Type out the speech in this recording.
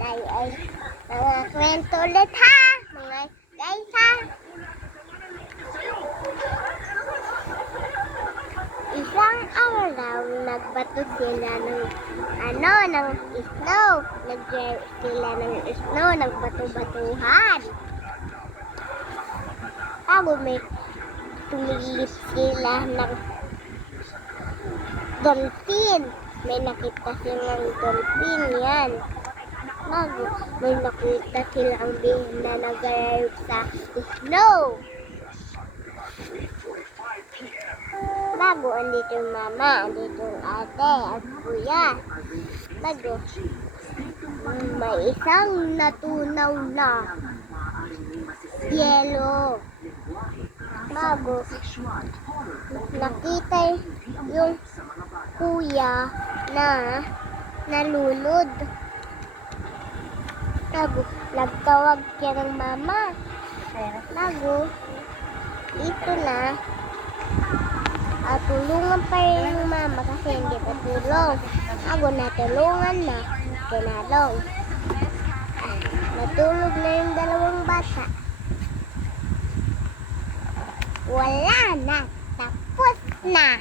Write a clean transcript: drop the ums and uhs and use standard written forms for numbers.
tayo ay mga kwento ulit ha, mga guys ha. Isang araw, nagbato sila ng snow. Nag-drive sila ng snow, nagbato-batuhan. Tapos may tumilip sila ng dolphin. May nakita silang dolphin yan. May nakita silang bear na nag-drive sa snow. Bago, andito yung mama, andito yung ate at kuya. Bago, may isang natunaw na yelo. Bago, nakita yung kuya na nalulod. Bago, nagtawag siya ng mama. Bago, ito na. Tulungan pa rin yung mama kasi hindi pa tulong. Ako natulungan na. Kinalong. Natulog na yung dalawang bata. Wala na. Tapos na.